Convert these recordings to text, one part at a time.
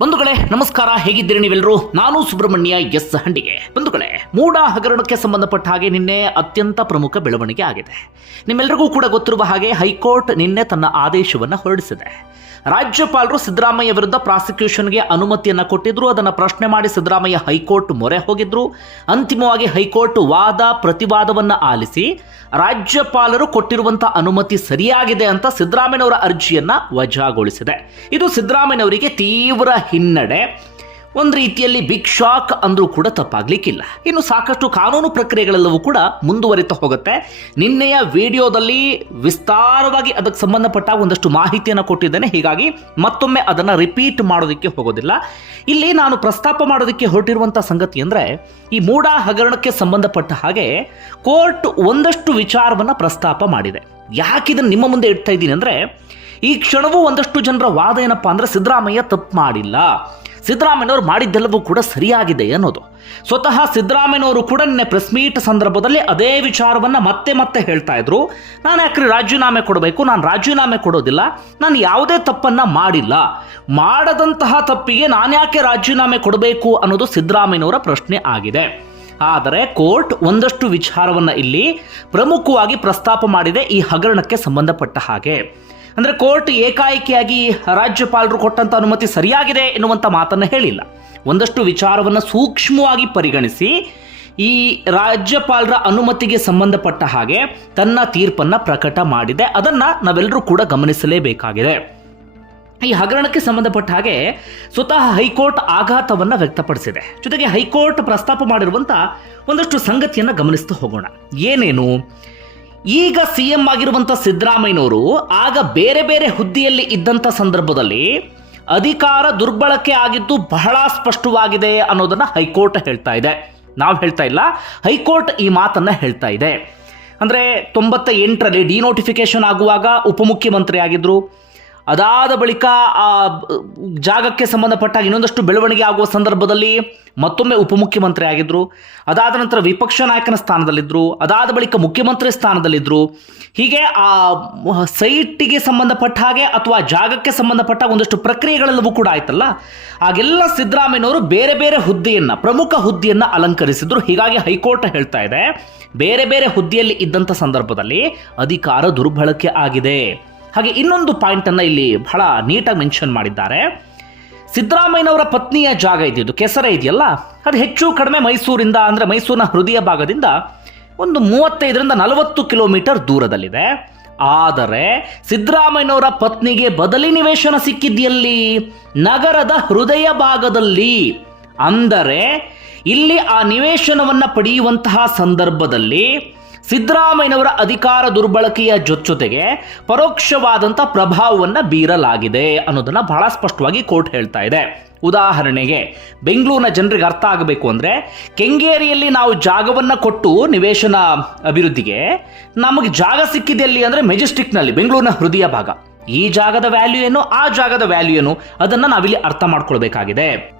ಬಂಧುಗಳೇ, ನಮಸ್ಕಾರ. ಹೇಗಿದ್ದೀರಿ ನೀವೆಲ್ಲರೂ? ನಾನು ಸುಬ್ರಹ್ಮಣ್ಯ ಎಸ್ ಹಂಡಿಗೆ. ಬಂಧುಗಳೇ ಮೂಡ ಹಗರಣಕ್ಕೆ ಸಂಬಂಧಪಟ್ಟ ಹಾಗೆ ನಿನ್ನೆ ಅತ್ಯಂತ ಪ್ರಮುಖ ಬೆಳವಣಿಗೆ ಆಗಿದೆ. ನಿಮ್ಮೆಲ್ಲರಿಗೂ ಕೂಡ ಗೊತ್ತಿರುವ ಹಾಗೆ ಹೈಕೋರ್ಟ್ ನಿನ್ನೆ ತನ್ನ ಆದೇಶವನ್ನು ಹೊರಡಿಸಿದೆ. ರಾಜ್ಯಪಾಲರು ಸಿದ್ದರಾಮಯ್ಯ ವಿರುದ್ಧ ಪ್ರಾಸಿಕ್ಯೂಷನ್ಗೆ ಅನುಮತಿಯನ್ನು ಕೊಟ್ಟಿದ್ರು. ಅದನ್ನು ಪ್ರಶ್ನೆ ಮಾಡಿ ಸಿದ್ದರಾಮಯ್ಯ ಹೈಕೋರ್ಟ್ ಮೊರೆ ಹೋಗಿದ್ರು. ಅಂತಿಮವಾಗಿ ಹೈಕೋರ್ಟ್ ವಾದ, ಪ್ರತಿವಾದವನ್ನು ಆಲಿಸಿ ರಾಜ್ಯಪಾಲರು ಕೊಟ್ಟಿರುವಂಥ ಅನುಮತಿ ಸರಿಯಾಗಿದೆ ಅಂತ ಸಿದ್ದರಾಮಯ್ಯನವರ ಅರ್ಜಿಯನ್ನ ವಜಾಗೊಳಿಸಿದೆ. ಇದು ಸಿದ್ದರಾಮಯ್ಯನವರಿಗೆ ತೀವ್ರ ಹಿನ್ನಡೆ. ಒಂದು ರೀತಿಯಲ್ಲಿ ಬಿಗ್ ಶಾಕ್ ಅಂದ್ರೂ ಕೂಡ ತಪ್ಪಾಗ್ಲಿಕ್ಕಿಲ್ಲ. ಇನ್ನು ಸಾಕಷ್ಟು ಕಾನೂನು ಪ್ರಕ್ರಿಯೆಗಳೆಲ್ಲವೂ ಕೂಡ ಮುಂದುವರಿತಾ ಹೋಗುತ್ತೆ. ನಿನ್ನೆಯ ವಿಡಿಯೋದಲ್ಲಿ ವಿಸ್ತಾರವಾಗಿ ಅದಕ್ಕೆ ಸಂಬಂಧಪಟ್ಟ ಒಂದಷ್ಟು ಮಾಹಿತಿಯನ್ನು ಕೊಟ್ಟಿದ್ದೇನೆ. ಹೀಗಾಗಿ ಮತ್ತೊಮ್ಮೆ ಅದನ್ನು ರಿಪೀಟ್ ಮಾಡೋದಕ್ಕೆ ಹೋಗೋದಿಲ್ಲ. ಇಲ್ಲಿ ನಾನು ಪ್ರಸ್ತಾಪ ಮಾಡೋದಕ್ಕೆ ಹೊರಟಿರುವಂಥ ಸಂಗತಿ ಅಂದರೆ, ಈ ಮೂಡ ಹಗರಣಕ್ಕೆ ಸಂಬಂಧಪಟ್ಟ ಹಾಗೆ ಕೋರ್ಟ್ ಒಂದಷ್ಟು ವಿಚಾರವನ್ನು ಪ್ರಸ್ತಾಪ ಮಾಡಿದೆ. ಯಾಕೆ ಇದನ್ನು ನಿಮ್ಮ ಮುಂದೆ ಇಡ್ತಾ ಇದ್ದೀನಿ ಅಂದರೆ, ಈ ಕ್ಷಣವೂ ಒಂದಷ್ಟು ಜನರ ವಾದ ಏನಪ್ಪಾ ಅಂದ್ರೆ ಸಿದ್ದರಾಮಯ್ಯ ತಪ್ಪು ಮಾಡಿಲ್ಲ. ಸಿದ್ದರಾಮಯ್ಯನವರು ಮಾಡಿದ್ದೆಲ್ಲವೂ ಕೂಡ ಸರಿಯಾಗಿದೆ ಅನ್ನೋದು. ಸ್ವತಃ ಸಿದ್ದರಾಮಯ್ಯನವರು ಕೂಡ ನಿನ್ನೆ ಪ್ರೆಸ್ ಮೀಟ್ ಸಂದರ್ಭದಲ್ಲಿ ಅದೇ ವಿಚಾರವನ್ನು ಮತ್ತೆ ಮತ್ತೆ ಹೇಳ್ತಾ ಇದ್ರು. ನಾನು ಯಾಕ್ರಿ ರಾಜೀನಾಮೆ ಕೊಡಬೇಕು? ನಾನು ರಾಜೀನಾಮೆ ಕೊಡೋದಿಲ್ಲ. ನಾನು ಯಾವುದೇ ತಪ್ಪನ್ನು ಮಾಡಿಲ್ಲ. ಮಾಡದಂತಹ ತಪ್ಪಿಗೆ ನಾನು ಯಾಕೆ ರಾಜೀನಾಮೆ ಕೊಡಬೇಕು ಅನ್ನೋದು ಸಿದ್ದರಾಮಯ್ಯನವರ ಪ್ರಶ್ನೆ ಆಗಿದೆ. ಆದರೆ ಕೋರ್ಟ್ ಒಂದಷ್ಟು ವಿಚಾರವನ್ನು ಇಲ್ಲಿ ಪ್ರಮುಖವಾಗಿ ಪ್ರಸ್ತಾಪ ಮಾಡಿದೆ ಈ ಹಗರಣಕ್ಕೆ ಸಂಬಂಧಪಟ್ಟ ಹಾಗೆ. ಅಂದರೆ ಕೋರ್ಟ್ ಏಕಾಏಕಿಯಾಗಿ ರಾಜ್ಯಪಾಲರು ಕೊಟ್ಟಂಥ ಅನುಮತಿ ಸರಿಯಾಗಿದೆ ಎನ್ನುವಂಥ ಮಾತನ್ನು ಹೇಳಿಲ್ಲ. ಒಂದಷ್ಟು ವಿಚಾರವನ್ನು ಸೂಕ್ಷ್ಮವಾಗಿ ಪರಿಗಣಿಸಿ ಈ ರಾಜ್ಯಪಾಲರ ಅನುಮತಿಗೆ ಸಂಬಂಧಪಟ್ಟ ಹಾಗೆ ತನ್ನ ತೀರ್ಪನ್ನು ಪ್ರಕಟ ಮಾಡಿದೆ. ಅದನ್ನು ನಾವೆಲ್ಲರೂ ಕೂಡ ಗಮನಿಸಲೇಬೇಕಾಗಿದೆ. ಈ ಹಗರಣಕ್ಕೆ ಸಂಬಂಧಪಟ್ಟ ಹಾಗೆ ಸ್ವತಃ ಹೈಕೋರ್ಟ್ ಆಘಾತವನ್ನು ವ್ಯಕ್ತಪಡಿಸಿದೆ. ಜೊತೆಗೆ ಹೈಕೋರ್ಟ್ ಪ್ರಸ್ತಾಪ ಮಾಡಿರುವಂಥ ಒಂದಷ್ಟು ಸಂಗತಿಯನ್ನು ಗಮನಿಸ್ತಾ ಹೋಗೋಣ. ಏನೇನು? ಈಗ ಸಿ ಎಂ ಆಗಿರುವಂಥ ಸಿದ್ದರಾಮಯ್ಯನವರು ಆಗ ಬೇರೆ ಬೇರೆ ಹುದ್ದೆಯಲ್ಲಿ ಇದ್ದಂಥ ಸಂದರ್ಭದಲ್ಲಿ ಅಧಿಕಾರ ದುರ್ಬಳಕೆ ಆಗಿದ್ದು ಬಹಳ ಸ್ಪಷ್ಟವಾಗಿದೆ ಅನ್ನೋದನ್ನ ಹೈಕೋರ್ಟ್ ಹೇಳ್ತಾ ಇದೆ. ನಾವು ಹೇಳ್ತಾ ಇಲ್ಲ, ಹೈಕೋರ್ಟ್ ಈ ಮಾತನ್ನ ಹೇಳ್ತಾ ಇದೆ. ಅಂದರೆ ತೊಂಬತ್ತ ಎಂಟರಲ್ಲಿ ಡಿನೋಟಿಫಿಕೇಶನ್ ಆಗುವಾಗ ಉಪಮುಖ್ಯಮಂತ್ರಿ ಆಗಿದ್ರು ಅದಾದ ಬಳಿಕ ಆ, ಜಾಗಕ್ಕೆ ಸಂಬಂಧಪಟ್ಟಾಗ ಇನ್ನೊಂದಷ್ಟು ಬೆಳವಣಿಗೆ ಆಗುವ ಸಂದರ್ಭದಲ್ಲಿ ಮತ್ತೊಮ್ಮೆ ಉಪಮುಖ್ಯಮಂತ್ರಿ ಆಗಿದ್ರು. ಅದಾದ ನಂತರ ವಿಪಕ್ಷ ನಾಯಕನ ಸ್ಥಾನದಲ್ಲಿದ್ದರು ಅದಾದ ಬಳಿಕ ಮುಖ್ಯಮಂತ್ರಿ ಸ್ಥಾನದಲ್ಲಿದ್ದರು ಹೀಗೆ ಆ ಸೈಟಿಗೆ ಸಂಬಂಧಪಟ್ಟ ಹಾಗೆ ಅಥವಾ ಜಾಗಕ್ಕೆ ಸಂಬಂಧಪಟ್ಟ ಒಂದಷ್ಟು ಪ್ರಕ್ರಿಯೆಗಳೆಲ್ಲವೂ ಕೂಡ ಆಯ್ತಲ್ಲ. ಆಗೆಲ್ಲ ಸಿದ್ದರಾಮಯ್ಯನವರು ಬೇರೆ ಬೇರೆ ಹುದ್ದೆಯನ್ನು, ಪ್ರಮುಖ ಹುದ್ದೆಯನ್ನು ಅಲಂಕರಿಸಿದ್ರು. ಹೀಗಾಗಿ ಹೈಕೋರ್ಟ್ ಹೇಳ್ತಾ ಇದೆ, ಬೇರೆ ಬೇರೆ ಹುದ್ದೆಯಲ್ಲಿ ಇದ್ದಂಥ ಸಂದರ್ಭದಲ್ಲಿ ಅಧಿಕಾರ ದುರ್ಬಳಕೆ ಆಗಿದೆ. ಹಾಗೆ ಇನ್ನೊಂದು ಪಾಯಿಂಟನ್ನು ಇಲ್ಲಿ ಬಹಳ ನೀಟಾಗಿ ಮೆನ್ಷನ್ ಮಾಡಿದ್ದಾರೆ. ಸಿದ್ದರಾಮಯ್ಯನವರ ಪತ್ನಿಯ ಜಾಗ ಇದ್ದಿದ್ದು ಕೆಸರೆ ಇದೆಯಲ್ಲ? ಅದು ಹೆಚ್ಚು ಕಡಿಮೆ ಮೈಸೂರಿಂದ, ಅಂದರೆ ಮೈಸೂರಿನ ಹೃದಯ ಭಾಗದಿಂದ ಒಂದು ಮೂವತ್ತೈದರಿಂದ ನಲವತ್ತು ಕಿಲೋಮೀಟರ್ ದೂರದಲ್ಲಿದೆ. ಆದರೆ ಸಿದ್ದರಾಮಯ್ಯನವರ ಪತ್ನಿಗೆ ಬದಲಿ ನಿವೇಶನ ಸಿಕ್ಕಿದ್ಯಲ್ಲಿ? ನಗರದ ಹೃದಯ ಭಾಗದಲ್ಲಿ. ಅಂದರೆ ಇಲ್ಲಿ ಆ ನಿವೇಶನವನ್ನು ಪಡೆಯುವಂತಹ ಸಂದರ್ಭದಲ್ಲಿ ಸಿದ್ದರಾಮಯ್ಯನವರ ಅಧಿಕಾರ ದುರ್ಬಳಕೆಯ ಜೊತೆಗೆ ಪರೋಕ್ಷವಾದಂಥ ಪ್ರಭಾವವನ್ನು ಬೀರಲಾಗಿದೆ ಅನ್ನೋದನ್ನು ಬಹಳ ಸ್ಪಷ್ಟವಾಗಿ ಕೋರ್ಟ್ ಹೇಳ್ತಾ ಇದೆ. ಉದಾಹರಣೆಗೆ, ಬೆಂಗಳೂರಿನ ಜನರಿಗೆ ಅರ್ಥ ಆಗಬೇಕು ಅಂದರೆ, ಕೆಂಗೇರಿಯಲ್ಲಿ ನಾವು ಜಾಗವನ್ನು ಕೊಟ್ಟು ನಿವೇಶನ ಅಭಿವೃದ್ಧಿಗೆ ನಮಗೆ ಜಾಗ ಸಿಕ್ಕಿದೆ ಎಲ್ಲಿ ಅಂದರೆ ಮೆಜೆಸ್ಟಿಕ್ನಲ್ಲಿ, ಬೆಂಗಳೂರಿನ ಹೃದಯ ಭಾಗ. ಈ ಜಾಗದ ವ್ಯಾಲ್ಯೂ ಏನು, ಆ ಜಾಗದ ವ್ಯಾಲ್ಯೂ ಏನು, ಅದನ್ನು ನಾವಿಲ್ಲಿ ಅರ್ಥ ಮಾಡ್ಕೊಳ್ಬೇಕಾಗಿದೆ.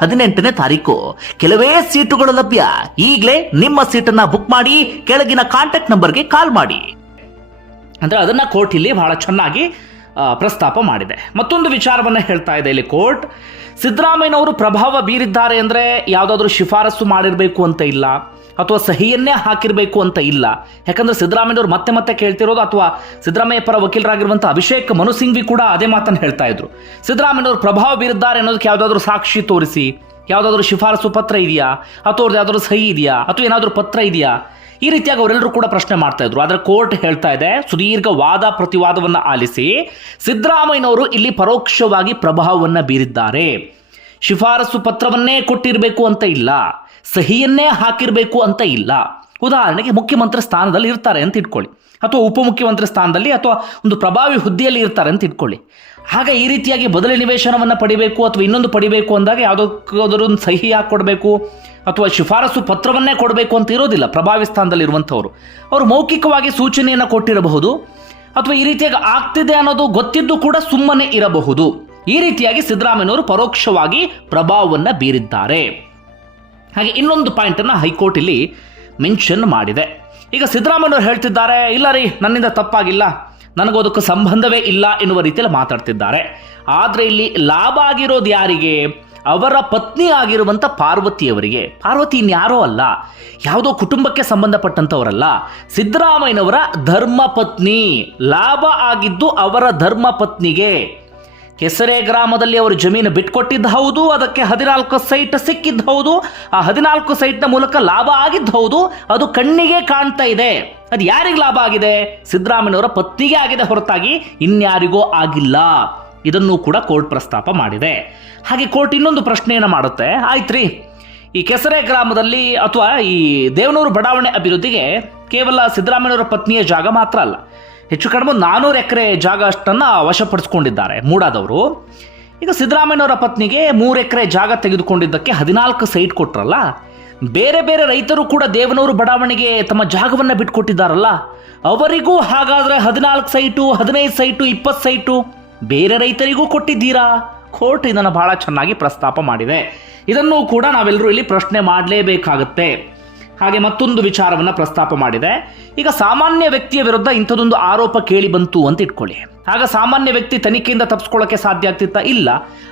ಹದಿನೆಂಟನೇ ತಾರೀಕು. ಕೆಲವೇ ಸೀಟುಗಳು ಲಭ್ಯ. ಈಗಲೇ ನಿಮ್ಮ ಸೀಟನ್ನ ಬುಕ್ ಮಾಡಿ, ಕೆಳಗಿನ ಕಾಂಟ್ಯಾಕ್ಟ್ ನಂಬರ್ಗೆ ಕಾಲ್ ಮಾಡಿ. ಅಂದ್ರೆ ಅದನ್ನ ಕೋರ್ಟ್ ಇಲ್ಲಿ ಬಹಳ ಚೆನ್ನಾಗಿ ಪ್ರಸ್ತಾಪ ಮಾಡಿದೆ. ಮತ್ತೊಂದು ವಿಚಾರವನ್ನ ಹೇಳ್ತಾ ಇದೆ ಇಲ್ಲಿ ಕೋರ್ಟ್ ಸಿದ್ದರಾಮಯ್ಯನವರು ಪ್ರಭಾವ ಬೀರಿದ್ದಾರೆ ಅಂದ್ರೆ ಯಾವ್ದಾದ್ರು ಶಿಫಾರಸು ಮಾಡಿರಬೇಕು ಅಂತ ಇಲ್ಲ. ಅಥವಾ ಸಹಿಯನ್ನೇ ಹಾಕಿರಬೇಕು ಅಂತ ಇಲ್ಲ. ಯಾಕಂದ್ರೆ ಸಿದ್ದರಾಮಯ್ಯನವರು ಮತ್ತೆ ಮತ್ತೆ ಕೇಳ್ತಿರೋದು ಅಥವಾ ಸಿದ್ದರಾಮಯ್ಯ ಪರ ವಕೀಲರಾಗಿರುವಂಥ ಅಭಿಷೇಕ್ ಮನು ಸಿಂಘ್ವಿ ಕೂಡ ಅದೇ ಮಾತನ್ನು ಹೇಳ್ತಾ ಇದ್ರು. ಸಿದ್ದರಾಮಯ್ಯನವರು ಪ್ರಭಾವ ಬೀರಿದ್ದಾರೆ ಅನ್ನೋದಕ್ಕೆ ಯಾವುದಾದ್ರೂ ಸಾಕ್ಷಿ ತೋರಿಸಿ, ಯಾವುದಾದ್ರೂ ಶಿಫಾರಸು ಪತ್ರ ಇದೆಯಾ, ಅಥವಾ ಅವ್ರದ್ದು ಯಾವುದಾದ್ರೂ ಸಹಿ ಇದೆಯಾ, ಅಥವಾ ಏನಾದರೂ ಪತ್ರ ಇದೆಯಾ? ಈ ರೀತಿಯಾಗಿ ಅವರೆಲ್ಲರೂ ಕೂಡ ಪ್ರಶ್ನೆ ಮಾಡ್ತಾ ಇದ್ರು. ಆದರೆ ಕೋರ್ಟ್ ಹೇಳ್ತಾ ಇದೆ, ಸುದೀರ್ಘ ವಾದ ಪ್ರತಿವಾದವನ್ನು ಆಲಿಸಿ, ಸಿದ್ದರಾಮಯ್ಯನವರು ಇಲ್ಲಿ ಪರೋಕ್ಷವಾಗಿ ಪ್ರಭಾವವನ್ನು ಬೀರಿದ್ದಾರೆ. ಶಿಫಾರಸು ಪತ್ರವನ್ನೇ ಕೊಟ್ಟಿರಬೇಕು ಅಂತ ಇಲ್ಲ. ಸಹಿಯನ್ನೇ ಹಾಕಿರಬೇಕು ಅಂತ ಇಲ್ಲ. ಉದಾಹರಣೆಗೆ ಮುಖ್ಯಮಂತ್ರಿ ಸ್ಥಾನದಲ್ಲಿ ಇರ್ತಾರೆ ಅಂತ ಇಟ್ಕೊಳ್ಳಿ. ಅಥವಾ ಉಪಮುಖ್ಯಮಂತ್ರಿ ಸ್ಥಾನದಲ್ಲಿ ಅಥವಾ ಒಂದು ಪ್ರಭಾವಿ ಹುದ್ದೆಯಲ್ಲಿ ಇರ್ತಾರೆ ಅಂತ ಇಟ್ಕೊಳ್ಳಿ. ಆಗ ಈ ರೀತಿಯಾಗಿ ಬದಲಿ ನಿವೇಶನವನ್ನು ಪಡಿಬೇಕು ಅಥವಾ ಇನ್ನೊಂದು ಪಡಿಬೇಕು ಅಂದಾಗ ಯಾವುದಕ್ಕಾದರೂ ಒಂದು ಸಹಿ ಹಾಕಿ ಕೊಡಬೇಕು? ಅಥವಾ ಶಿಫಾರಸು ಪತ್ರವನ್ನೇ ಕೊಡಬೇಕು ಅಂತ ಇರೋದಿಲ್ಲ ಪ್ರಭಾವಿ ಸ್ಥಾನದಲ್ಲಿ ಇರುವಂಥವ್ರು. ಅವರು ಮೌಖಿಕವಾಗಿ ಸೂಚನೆಯನ್ನು ಕೊಟ್ಟಿರಬಹುದು. ಅಥವಾ ಈ ರೀತಿಯಾಗಿ ಆಗ್ತಿದೆ ಅನ್ನೋದು ಗೊತ್ತಿದ್ದು ಕೂಡ ಸುಮ್ಮನೆ ಇರಬಹುದು. ಈ ರೀತಿಯಾಗಿ ಸಿದ್ದರಾಮಯ್ಯನವರು ಪರೋಕ್ಷವಾಗಿ ಪ್ರಭಾವವನ್ನು ಬೀರಿದ್ದಾರೆ. ಹಾಗೆ ಇನ್ನೊಂದು ಪಾಯಿಂಟನ್ನು ಹೈಕೋರ್ಟ್ ಇಲ್ಲಿ ಮೆನ್ಷನ್ ಮಾಡಿದೆ. ಈಗ ಸಿದ್ದರಾಮಯ್ಯವರು ಹೇಳ್ತಿದ್ದಾರೆ, ಇಲ್ಲ ರೀ, ನನ್ನಿಂದ ತಪ್ಪಾಗಿಲ್ಲ, ನನಗೂ ಅದಕ್ಕೆ ಸಂಬಂಧವೇ ಇಲ್ಲ ಎನ್ನುವ ರೀತಿಯಲ್ಲಿ ಮಾತಾಡ್ತಿದ್ದಾರೆ. ಆದರೆ ಇಲ್ಲಿ ಲಾಭ ಆಗಿರೋದು ಯಾರಿಗೆ? ಅವರ ಪತ್ನಿ ಆಗಿರುವಂಥ ಪಾರ್ವತಿಯವರಿಗೆ. ಪಾರ್ವತಿ ಇನ್ಯಾರೋ ಅಲ್ಲ, ಯಾವುದೋ ಕುಟುಂಬಕ್ಕೆ ಸಂಬಂಧಪಟ್ಟಂಥವರಲ್ಲ ಸಿದ್ದರಾಮಯ್ಯನವರ ಧರ್ಮ ಪತ್ನಿ. ಲಾಭ ಆಗಿದ್ದು ಅವರ ಧರ್ಮ ಪತ್ನಿಗೆ. ಕೆಸರೆ ಗ್ರಾಮದಲ್ಲಿ ಅವರು ಜಮೀನು ಬಿಟ್ಕೊಟ್ಟಿದ್ದು ಹೌದು, ಅದಕ್ಕೆ ಹದಿನಾಲ್ಕು ಸೈಟ್ ಸಿಕ್ಕಿದ್ದು ಹೌದು. ಆ ಹದಿನಾಲ್ಕು ಸೈಟ್ನ ಮೂಲಕ ಲಾಭ ಆಗಿದ್ದು ಹೌದು. ಅದು ಕಣ್ಣಿಗೆ ಕಾಣ್ತಾ ಇದೆ. ಅದು ಯಾರಿಗೆ ಲಾಭ ಆಗಿದೆ? ಸಿದ್ದರಾಮಯ್ಯವರ ಪತ್ನಿಗೆ ಆಗಿದೆ ಹೊರತಾಗಿ. ಇನ್ಯಾರಿಗೋ ಆಗಿಲ್ಲ. ಇದನ್ನು ಕೂಡ ಕೋರ್ಟ್ ಪ್ರಸ್ತಾಪ ಮಾಡಿದೆ. ಹಾಗೆ ಕೋರ್ಟ್ ಇನ್ನೊಂದು ಪ್ರಶ್ನೆಯನ್ನು ಮಾಡುತ್ತೆ. ಆಯ್ತ್ರಿ. ಈ ಕೆಸರೆ ಗ್ರಾಮದಲ್ಲಿ ಅಥವಾ ಈ ದೇವನೂರು ಬಡಾವಣೆ ಅಭಿವೃದ್ಧಿಗೆ ಕೇವಲ ಸಿದ್ದರಾಮಯ್ಯವರ ಪತ್ನಿಯ ಜಾಗ ಮಾತ್ರ ಅಲ್ಲ. ಹೆಚ್ಚು ಕಡಿಮೆ ನಾನೂರು ಎಕರೆ ಜಾಗ ಅಷ್ಟನ್ನು ವಶಪಡಿಸ್ಕೊಂಡಿದ್ದಾರೆ. ಮೂಡಾದವರು, ಈಗ ಸಿದ್ದರಾಮಯ್ಯನವರ ಪತ್ನಿಗೆ ಮೂರು ಎಕರೆ ಜಾಗ ತೆಗೆದುಕೊಂಡಿದ್ದಕ್ಕೆ ಹದಿನಾಲ್ಕು ಸೈಟ್ ಕೊಟ್ಟರಲ್ಲ ಬೇರೆ ಬೇರೆ ರೈತರು ಕೂಡ ದೇವನೂರು ಬಡಾವಣೆಗೆ ತಮ್ಮ ಜಾಗವನ್ನು ಬಿಟ್ಕೊಟ್ಟಿದ್ದಾರಲ್ಲ? ಅವರಿಗೂ ಹಾಗಾದರೆ ಹದಿನಾಲ್ಕು ಸೈಟು, ಹದಿನೈದು ಸೈಟು, ಇಪ್ಪತ್ತು ಸೈಟು ಬೇರೆ ರೈತರಿಗೂ ಕೊಟ್ಟಿದ್ದೀರಾ? ಕೋರ್ಟ್ ಇದನ್ನು ಬಹಳ ಚೆನ್ನಾಗಿ ಪ್ರಸ್ತಾಪ ಮಾಡಿದೆ. ಇದನ್ನು ಕೂಡ ನಾವೆಲ್ಲರೂ ಇಲ್ಲಿ ಪ್ರಶ್ನೆ ಮಾಡಲೇಬೇಕಾಗುತ್ತೆ. ಹಾಗೆ ಮತ್ತೊಂದು ವಿಚಾರವನ್ನು ಪ್ರಸ್ತಾಪ ಮಾಡಿದೆ. ಈಗ ಸಾಮಾನ್ಯ ವ್ಯಕ್ತಿಯ ವಿರುದ್ಧ ಇಂಥದೊಂದು ಆರೋಪ ಕೇಳಿ ಬಂತು ಅಂತ ಇಟ್ಕೊಳ್ಳಿ. ಆಗ ಸಾಮಾನ್ಯ ವ್ಯಕ್ತಿ ತನಿಖೆಯಿಂದ ತಪ್ಪಿಸ್ಕೊಳ್ಳೋಕೆ ಸಾಧ್ಯ ಆಗ್ತಿತ್ತ? ಇಲ್ಲ.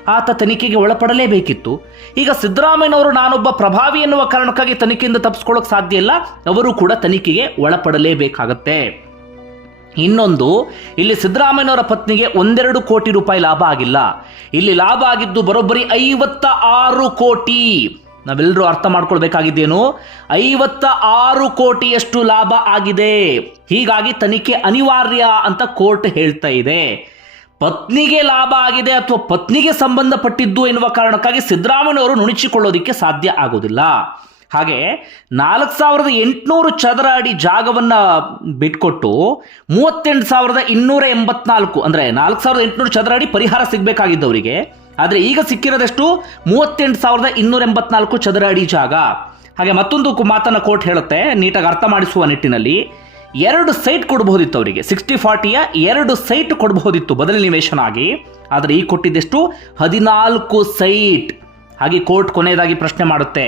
ಆತ ತನಿಖೆಗೆ ಒಳಪಡಲೇಬೇಕಿತ್ತು. ಈಗ ಸಿದ್ದರಾಮಯ್ಯನವರು ನಾನೊಬ್ಬ ಪ್ರಭಾವಿ ಎನ್ನುವ ಕಾರಣಕ್ಕಾಗಿ ತನಿಖೆಯಿಂದ ತಪ್ಪಿಸ್ಕೊಳ್ಳೋಕೆ ಸಾಧ್ಯ ಇಲ್ಲ. ಅವರು ಕೂಡ ತನಿಖೆಗೆ ಒಳಪಡಲೇಬೇಕಾಗತ್ತೆ. ಇನ್ನೊಂದು, ಇಲ್ಲಿ ಸಿದ್ದರಾಮಯ್ಯನವರ ಪತ್ನಿಗೆ ಒಂದೆರಡು ಕೋಟಿ ರೂಪಾಯಿ ಲಾಭ ಆಗಿಲ್ಲ. ಇಲ್ಲಿ ಲಾಭ ಆಗಿದ್ದು ಬರೋಬ್ಬರಿ ಐವತ್ತ ಆರು ಕೋಟಿ. ನಾವೆಲ್ಲರೂ ಅರ್ಥ ಮಾಡ್ಕೊಳ್ಬೇಕಾಗಿದ್ದೇನು? ಐವತ್ತ ಆರು ಕೋಟಿಯಷ್ಟು ಲಾಭ ಆಗಿದೆ. ಹೀಗಾಗಿ ತನಿಖೆ ಅನಿವಾರ್ಯ ಅಂತ ಕೋರ್ಟ್ ಹೇಳ್ತಾ ಇದೆ. ಪತ್ನಿಗೆ ಲಾಭ ಆಗಿದೆ ಅಥವಾ ಪತ್ನಿಗೆ ಸಂಬಂಧಪಟ್ಟಿದ್ದು ಎನ್ನುವ ಕಾರಣಕ್ಕಾಗಿ ಸಿದ್ದರಾಮಯ್ಯವರು ನುಣುಚಿಕೊಳ್ಳೋದಿಕ್ಕೆ ಸಾಧ್ಯ ಆಗೋದಿಲ್ಲ. ಹಾಗೆ ನಾಲ್ಕು ಸಾವಿರದ ಎಂಟುನೂರು ಚದರ ಅಡಿ ಜಾಗವನ್ನು ಬಿಟ್ಕೊಟ್ಟು ಮೂವತ್ತೆಂಟು ಸಾವಿರದ ಇನ್ನೂರ ಎಂಬತ್ನಾಲ್ಕು, ಅಂದರೆ ನಾಲ್ಕು ಸಾವಿರದ ಎಂಟುನೂರು ಚದರ ಅಡಿ ಪರಿಹಾರ ಸಿಗಬೇಕಾಗಿದ್ದವರಿಗೆ ಆದರೆ ಈಗ ಸಿಕ್ಕಿರೋದಷ್ಟು? ಮೂವತ್ತೆಂಟು ಸಾವಿರದ ಇನ್ನೂರ ಎಂಬತ್ನಾಲ್ಕು ಚದರ ಅಡಿ ಜಾಗ. ಹಾಗೆ ಮತ್ತೊಂದು ಮಾತನ್ನ ಕೋರ್ಟ್ ಹೇಳುತ್ತೆ, ನೀಟಾಗಿ ಅರ್ಥ ಮಾಡಿಸುವ ನಿಟ್ಟಿನಲ್ಲಿ. ಎರಡು ಸೈಟ್ ಕೊಡಬಹುದಿತ್ತು ಅವರಿಗೆ. ಸಿಕ್ಸ್ಟಿ ಫಾರ್ಟಿಯ ಎರಡು ಸೈಟ್ ಕೊಡಬಹುದಿತ್ತು ಬದಲಿ ನಿವೇಶನ ಆಗಿ. ಆದರೆ ಈ ಕೊಟ್ಟಿದ್ದೆಷ್ಟು? ಹದಿನಾಲ್ಕು ಸೈಟ್. ಹಾಗೆ ಕೋರ್ಟ್ ಕೊನೆಯದಾಗಿ ಪ್ರಶ್ನೆ ಮಾಡುತ್ತೆ.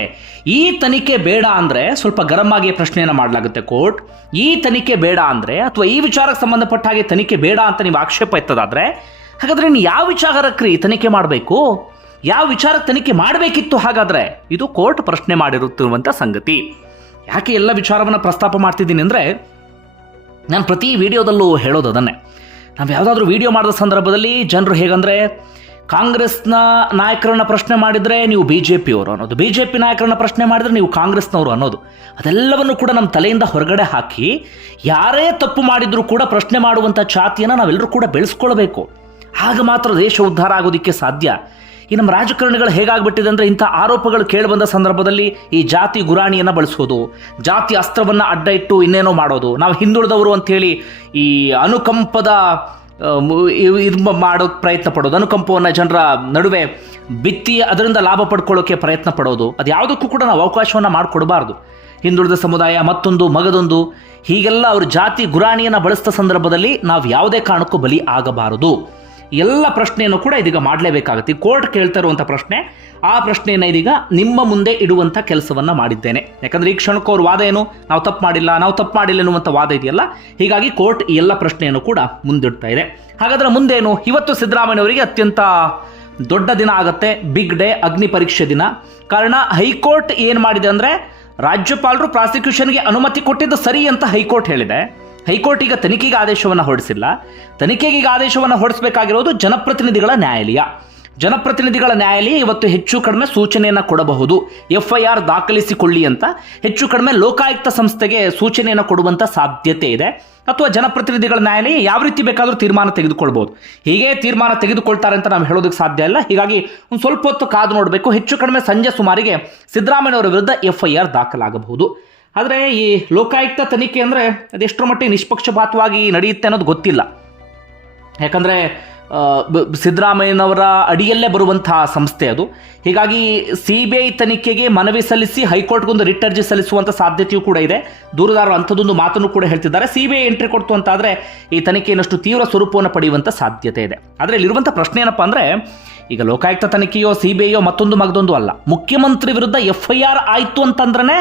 ಈ ತನಿಖೆ ಬೇಡ ಅಂದರೆ, ಸ್ವಲ್ಪ ಗರಂ ಆಗಿ ಪ್ರಶ್ನೆಯನ್ನು ಮಾಡಲಾಗುತ್ತೆ ಕೋರ್ಟ್. ಈ ತನಿಖೆ ಬೇಡ ಅಂದರೆ, ಅಥವಾ ಈ ವಿಚಾರಕ್ಕೆ ಸಂಬಂಧಪಟ್ಟ ಹಾಗೆ ತನಿಖೆ ಬೇಡ ಅಂತ ನೀವು ಆಕ್ಷೇಪ ಎತ್ತದಾದ್ರೆ ಹಾಗಾದ್ರೆ ನೀನು ಯಾವ ವಿಚಾರಕ್ರಿ ತನಿಖೆ ಮಾಡಬೇಕು? ಯಾವ ವಿಚಾರ ತನಿಖೆ ಮಾಡಬೇಕಿತ್ತು ಹಾಗಾದರೆ? ಇದು ಕೋರ್ಟ್ ಪ್ರಶ್ನೆ ಮಾಡಿರುತ್ತಿರುವಂಥ ಸಂಗತಿ. ಯಾಕೆ ಎಲ್ಲ ವಿಚಾರವನ್ನು ಪ್ರಸ್ತಾಪ ಮಾಡ್ತಿದ್ದೀನಿ ಅಂದರೆ ನಾನು ಪ್ರತಿ ವಿಡಿಯೋದಲ್ಲೂ ಹೇಳೋದು ಅದನ್ನೇ. ನಾವು ಯಾವುದಾದ್ರೂ ವಿಡಿಯೋ ಮಾಡಿದ ಸಂದರ್ಭದಲ್ಲಿ ಜನರು ಹೇಗಂದರೆ, ಕಾಂಗ್ರೆಸ್ನ ನಾಯಕರನ್ನ ಪ್ರಶ್ನೆ ಮಾಡಿದರೆ ನೀವು ಬಿ ಜೆ ಪಿಯವರು ಅನ್ನೋದು. ಬಿ ಜೆ ಪಿ ನಾಯಕರನ್ನ ಪ್ರಶ್ನೆ ಮಾಡಿದರೆ ನೀವು ಕಾಂಗ್ರೆಸ್ನವರು ಅನ್ನೋದು. ಅದೆಲ್ಲವನ್ನು ಕೂಡ ನಮ್ಮ ತಲೆಯಿಂದ ಹೊರಗಡೆ ಹಾಕಿ, ಯಾರೇ ತಪ್ಪು ಮಾಡಿದರೂ ಕೂಡ ಪ್ರಶ್ನೆ ಮಾಡುವಂಥ ಛಾತಿಯನ್ನು ನಾವೆಲ್ಲರೂ ಕೂಡ ಬೆಳೆಸ್ಕೊಳ್ಬೇಕು. ಆಗ ಮಾತ್ರ ದೇಶ ಉದ್ಧಾರ ಆಗೋದಕ್ಕೆ ಸಾಧ್ಯ. ಈ ನಮ್ಮ ರಾಜಕಾರಣಿಗಳು ಹೇಗಾಗ್ಬಿಟ್ಟಿದೆ ಅಂದರೆ ಇಂಥ ಆರೋಪಗಳು ಕೇಳಿಬಂದ ಸಂದರ್ಭದಲ್ಲಿ ಈ ಜಾತಿ ಗುರಾಣಿಯನ್ನು ಬಳಸೋದು, ಜಾತಿ ಅಸ್ತ್ರವನ್ನು ಅಡ್ಡ ಇಟ್ಟು ಇನ್ನೇನೋ ಮಾಡೋದು. ನಾವು ಹಿಂದುಳಿದವರು ಅಂಥೇಳಿ ಈ ಅನುಕಂಪದ ಇದು ಮಾಡೋಕ್ಕೆ ಪ್ರಯತ್ನ ಪಡೋದು. ಅನುಕಂಪವನ್ನು ಜನರ ನಡುವೆ ಬಿತ್ತಿ ಅದರಿಂದ ಲಾಭ ಪಡ್ಕೊಳ್ಳೋಕ್ಕೆ ಪ್ರಯತ್ನ ಪಡೋದು. ಅದು ಯಾವುದಕ್ಕೂ ಕೂಡ ನಾವು ಅವಕಾಶವನ್ನು ಮಾಡಿಕೊಡಬಾರ್ದು. ಹಿಂದುಳಿದ ಸಮುದಾಯ ಮತ್ತೊಂದು, ಮಗದೊಂದು, ಹೀಗೆಲ್ಲ ಅವರು ಜಾತಿ ಗುರಾಣಿಯನ್ನು ಬಳಸಿದ ಸಂದರ್ಭದಲ್ಲಿ ನಾವು ಯಾವುದೇ ಕಾರಣಕ್ಕೂ ಬಲಿ ಆಗಬಾರದು. ಎಲ್ಲ ಪ್ರಶ್ನೆಯನ್ನು ಕೂಡ ಇದೀಗ ಮಾಡಲೇಬೇಕಾಗುತ್ತೆ. ಕೋರ್ಟ್ ಕೇಳ್ತಾ ಇರುವಂಥ ಪ್ರಶ್ನೆ, ಆ ಪ್ರಶ್ನೆಯನ್ನು ಇದೀಗ ನಿಮ್ಮ ಮುಂದೆ ಇಡುವಂಥ ಕೆಲಸವನ್ನು ಮಾಡಿದ್ದೇನೆ. ಯಾಕಂದರೆ ಈ ಕ್ಷಣಕ್ಕೂ ಅವ್ರ ವಾದ ಏನು? ನಾವು ತಪ್ಪು ಮಾಡಿಲ್ಲ, ನಾವು ತಪ್ಪು ಮಾಡಿಲ್ಲ ಎನ್ನುವಂಥ ವಾದ ಇದೆಯಲ್ಲ? ಹೀಗಾಗಿ ಕೋರ್ಟ್ ಎಲ್ಲ ಪ್ರಶ್ನೆಯನ್ನು ಕೂಡ ಮುಂದಿಡ್ತಾ ಇದೆ. ಹಾಗಾದರೆ ಮುಂದೇನು? ಇವತ್ತು ಸಿದ್ದರಾಮಯ್ಯನವರಿಗೆ ಅತ್ಯಂತ ದೊಡ್ಡ ದಿನ ಆಗುತ್ತೆ. ಬಿಗ್ ಡೇ, ಅಗ್ನಿ ಪರೀಕ್ಷೆ ದಿನ. ಕಾರಣ, ಹೈಕೋರ್ಟ್ ಏನು ಮಾಡಿದೆ ಅಂದರೆ, ರಾಜ್ಯಪಾಲರು ಪ್ರಾಸಿಕ್ಯೂಷನ್ಗೆ ಅನುಮತಿ ಕೊಟ್ಟಿದ್ದು ಸರಿ ಅಂತ ಹೈಕೋರ್ಟ್ ಹೇಳಿದೆ. ಹೈಕೋರ್ಟ್ ಈಗ ತನಿಖೆಗೆ ಆದೇಶವನ್ನು ಹೊರಡಿಸಿಲ್ಲ. ತನಿಖೆಗೆ ಈಗ ಆದೇಶವನ್ನು ಹೊರಡಿಸಬೇಕಾಗಿರೋದು ಜನಪ್ರತಿನಿಧಿಗಳ ನ್ಯಾಯಾಲಯ. ಜನಪ್ರತಿನಿಧಿಗಳ ನ್ಯಾಯಾಲಯ ಇವತ್ತು ಹೆಚ್ಚು ಕಡಿಮೆ ಸೂಚನೆಯನ್ನು ಕೊಡಬಹುದು. ಎಫ್ ಐ ಆರ್ ದಾಖಲಿಸಿಕೊಳ್ಳಿ ಅಂತ ಹೆಚ್ಚು ಕಡಿಮೆ ಲೋಕಾಯುಕ್ತ ಸಂಸ್ಥೆಗೆ ಸೂಚನೆಯನ್ನು ಕೊಡುವಂಥ ಸಾಧ್ಯತೆ ಇದೆ. ಅಥವಾ ಜನಪ್ರತಿನಿಧಿಗಳ ನ್ಯಾಯಾಲಯ ಯಾವ ರೀತಿ ಬೇಕಾದರೂ ತೀರ್ಮಾನ ತೆಗೆದುಕೊಳ್ಬೋದು ಹೀಗೆ ತೀರ್ಮಾನ ತೆಗೆದುಕೊಳ್ತಾರೆ ಅಂತ ನಾವು ಹೇಳೋದಕ್ಕೆ ಸಾಧ್ಯ ಇಲ್ಲ. ಹೀಗಾಗಿ ಒಂದು ಸ್ವಲ್ಪ ಹೊತ್ತು ಕಾದು ನೋಡಬೇಕು. ಹೆಚ್ಚು ಕಡಿಮೆ ಸಂಜೆ ಸುಮಾರಿಗೆ ಸಿದ್ದರಾಮಯ್ಯನವರ ವಿರುದ್ಧ ಎಫ್ ಐ ಆರ್ ದಾಖಲಾಗಬಹುದು. ಆದರೆ ಈ ಲೋಕಾಯುಕ್ತ ತನಿಖೆ ಅಂದರೆ ಅದೆಷ್ಟರ ಮಟ್ಟಿಗೆ ನಿಷ್ಪಕ್ಷಪಾತವಾಗಿ ನಡೆಯುತ್ತೆ ಅನ್ನೋದು ಗೊತ್ತಿಲ್ಲ. ಯಾಕಂದರೆ ಸಿದ್ದರಾಮಯ್ಯನವರ ಅಡಿಯಲ್ಲೇ ಬರುವಂತಹ ಸಂಸ್ಥೆ ಅದು. ಹೀಗಾಗಿ ಸಿ ಬಿ ಐ ತನಿಖೆಗೆ ಮನವಿ ಸಲ್ಲಿಸಿ ಹೈಕೋರ್ಟ್ಗೊಂದು ರಿಟ್ ಅರ್ಜಿ ಸಲ್ಲಿಸುವಂಥ ಸಾಧ್ಯತೆಯೂ ಕೂಡ ಇದೆ. ದೂರುದಾರರು ಅಂಥದ್ದೊಂದು ಮಾತನ್ನು ಕೂಡ ಹೇಳ್ತಿದ್ದಾರೆ. ಸಿ ಬಿ ಐ ಎಂಟ್ರಿ ಕೊಡ್ತು ಅಂತಾದರೆ ಈ ತನಿಖೆಯನ್ನಷ್ಟು ತೀವ್ರ ಸ್ವರೂಪವನ್ನು ಪಡೆಯುವಂಥ ಸಾಧ್ಯತೆ ಇದೆ. ಆದರೆ ಇಲ್ಲಿರುವಂಥ ಪ್ರಶ್ನೆ ಏನಪ್ಪ ಅಂದರೆ, ಈಗ ಲೋಕಾಯುಕ್ತ ತನಿಖೆಯೋ ಸಿ ಬಿ ಐಯೋ ಮತ್ತೊಂದು ಮಗದೊಂದು ಅಲ್ಲ. ಮುಖ್ಯಮಂತ್ರಿ ವಿರುದ್ಧ ಎಫ್ ಐ ಆರ್ ಆಯಿತು ಅಂತಂದ್ರೆ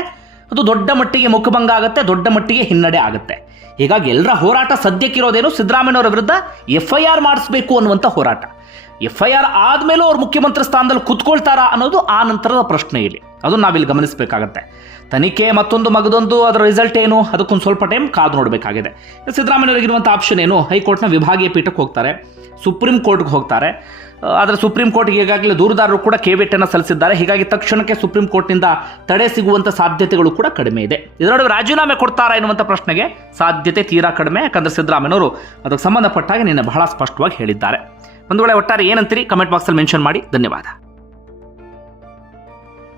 ಅದು ದೊಡ್ಡ ಮಟ್ಟಿಗೆ ಮುಖಭಂಗ ಆಗುತ್ತೆ, ದೊಡ್ಡ ಮಟ್ಟಿಗೆ ಹಿನ್ನಡೆ ಆಗುತ್ತೆ. ಹೀಗಾಗಿ ಎಲ್ಲರ ಹೋರಾಟ ಸದ್ಯಕ್ಕಿರೋದೇನು ಸಿದ್ದರಾಮಯ್ಯನವರ ವಿರುದ್ಧ ಎಫ್ ಐ ಆರ್ ಮಾಡಿಸ್ಬೇಕು ಅನ್ನುವಂಥ ಹೋರಾಟ. ಎಫ್ ಐ ಆರ್ ಆದಮೇಲೂ ಅವ್ರು ಮುಖ್ಯಮಂತ್ರಿ ಸ್ಥಾನದಲ್ಲಿ ಕುತ್ಕೊಳ್ತಾರಾ ಅನ್ನೋದು ಆ ನಂತರದ ಪ್ರಶ್ನೆ ಇಲ್ಲಿ. ಅದನ್ನು ನಾವಿಲ್ಲಿ ಗಮನಿಸಬೇಕಾಗತ್ತೆ. ತನಿಖೆ ಮತ್ತೊಂದು ಮಗದೊಂದು, ಅದರ ರಿಸಲ್ಟ್ ಏನು? ಅದಕ್ಕೊಂದು ಸ್ವಲ್ಪ ಟೈಮ್ ಕಾದು ನೋಡಬೇಕಾಗಿದೆ. ಸಿದ್ದರಾಮಯ್ಯವರಿಗಿರುವಂಥ ಆಪ್ಷನ್ ಏನು? ಹೈಕೋರ್ಟ್ನ ವಿಭಾಗೀಯ ಪೀಠಕ್ಕೆ ಹೋಗ್ತಾರೆ. ಸುಪ್ರೀಂ ಕೋರ್ಟ್ಗೆ ಹೋಗ್ತಾರೆ. ಆದರೆ ಸುಪ್ರೀಂ ಕೋರ್ಟ್ಗೆ ಈಗಾಗಲೇ ದೂರುದಾರರು ಕೂಡ ಕೇವಿಟನ್ನು ಸಲ್ಲಿಸಿದ್ದಾರೆ. ಹೀಗಾಗಿ ತಕ್ಷಣಕ್ಕೆ ಸುಪ್ರೀಂ ಕೋರ್ಟ್ನಿಂದ ತಡೆ ಸಿಗುವಂಥ ಸಾಧ್ಯತೆಗಳು ಕೂಡ ಕಡಿಮೆ ಇದೆ. ಇದರೊಳಗೆ ರಾಜೀನಾಮೆ ಕೊಡ್ತಾರಾ ಎನ್ನುವಂಥ ಪ್ರಶ್ನೆಗೆ ಸಾಧ್ಯತೆ ತೀರಾ ಕಡಿಮೆ. ಯಾಕಂದರೆ ಸಿದ್ದರಾಮಯ್ಯವರು ಅದಕ್ಕೆ ಸಂಬಂಧಪಟ್ಟ ಹಾಗೆ ನಿನ್ನೆ ಬಹಳ ಸ್ಪಷ್ಟವಾಗಿ ಹೇಳಿದ್ದಾರೆ. ಒಂದು ವೇಳೆ ಒಟ್ಟಾರೆ ಏನಂತೀರಿ? ಕಮೆಂಟ್ ಬಾಕ್ಸಲ್ಲಿ ಮೆನ್ಷನ್ ಮಾಡಿ. ಧನ್ಯವಾದ.